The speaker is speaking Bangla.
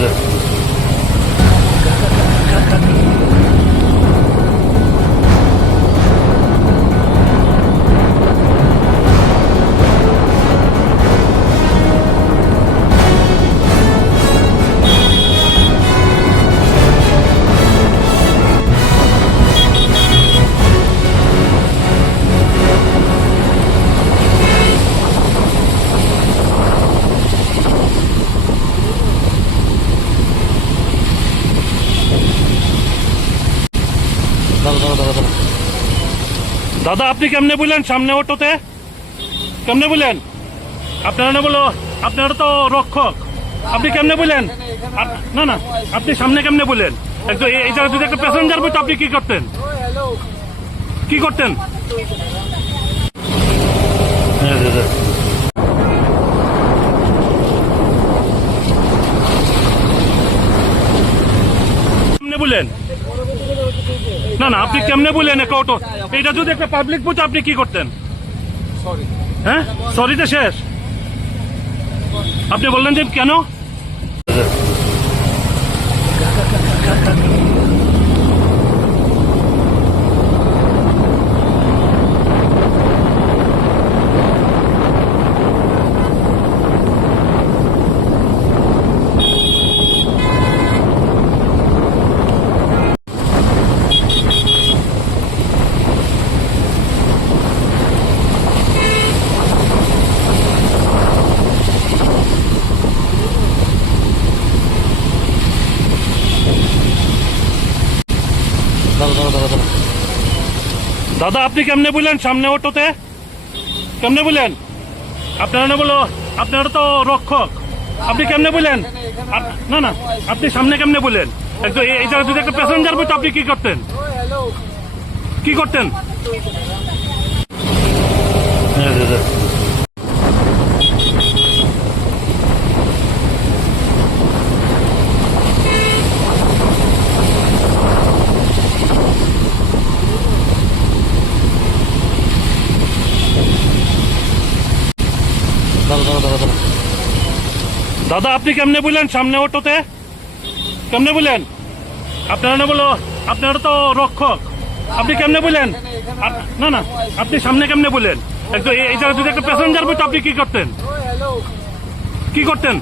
Yeah. দাদা, আপনি কেমনে বললেন সামনে অটোতে? কেমনে বললেন? আপনারা না বলো, আপনারা তো রক্ষক। আপনি কেমনে বললেন? না না, আপনি সামনে কেমনে বললেন? এই জায়গায় যদি একটা প্যাসেঞ্জার বইতো আপনি কি করতেন? কি করতেন? হ্যাঁ দাদা কেমনে বললেন না না আপনি কেমনে বললেন একটা অটো এটা যদি একটা পাবলিক বুঝে আপনি কি করতেন? হ্যাঁ? সরিতে শেষ? আপনি বললেন যে কেন? দাদা, আপনি কেমনে বললেন সামনে অটোতে? কেমনে বললেন আপনারা না বলো, আপনারা তো রক্ষক। আপনি কেমনে বললেন না না, আপনি সামনে কেমনে বললেন একটু এই জায়গায় যদি একটা প্যাসেঞ্জার বইতো আপনি কি করতেন? কি করতেন? দাদা আপনি কেমনে বললেন সামনে অটোতে? কেমনে বললেন আপনারা না বলো আপনারা তো রক্ষক। আপনি কেমনে বললেন না না আপনি সামনে কেমনে বললেন এই যদি একটা প্যাসেঞ্জার আপনি করতেন? কি করতেন?